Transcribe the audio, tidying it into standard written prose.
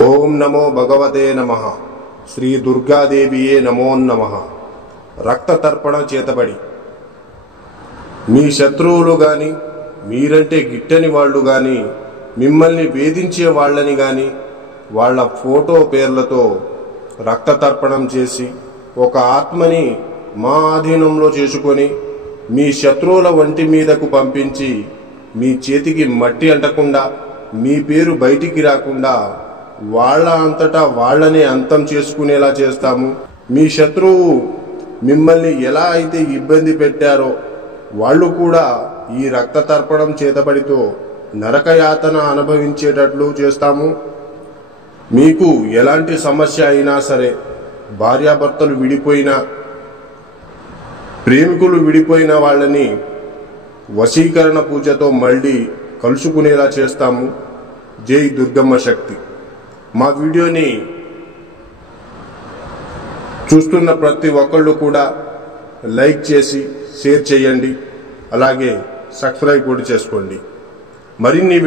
ఓం నమో భగవతే నమః. శ్రీ దుర్గాదేవియే నమో నమః. రక్త తర్పణ చేతబడి మీ శత్రువులు గాని, మీరంటే గిట్టని వాళ్ళు గాని, మిమ్మల్ని వేధించే వాళ్ళని గాని వాళ్ళ ఫోటో పేర్లతో రక్త తర్పణం చేసి ఒక ఆత్మని మా ఆధీనంలో చేసుకొని మీ శత్రువుల వంటి మీదకు పంపించి మీ చేతికి మట్టి అంటకుండా, మీ పేరు బయటికి రాకుండా వాళ్ళ అంతటా వాళ్ళనే అంతం చేసుకునేలా చేస్తాము. మీ శత్రువు మిమ్మల్ని ఎలా అయితే ఇబ్బంది పెట్టారో వాళ్ళు కూడా ఈ రక్త తర్పణం చేతబడితో నరకయాతన అనుభవించేటట్లు చేస్తాము. మీకు ఎలాంటి సమస్య అయినా సరే, భార్యాభర్తలు విడిపోయినా, ప్రేమికులు విడిపోయిన వాళ్ళని వశీకరణ పూజతో మళ్ళీ కలుసుకునేలా చేస్తాము. జై దుర్గమ్మ శక్తి. మా వీడియోని చూస్తున్న ప్రతి ఒక్కళ్ళు కూడా లైక్ చేసి షేర్ చేయండి. అలాగే సబ్స్క్రైబ్ కూడా చేసుకోండి. మరిన్ని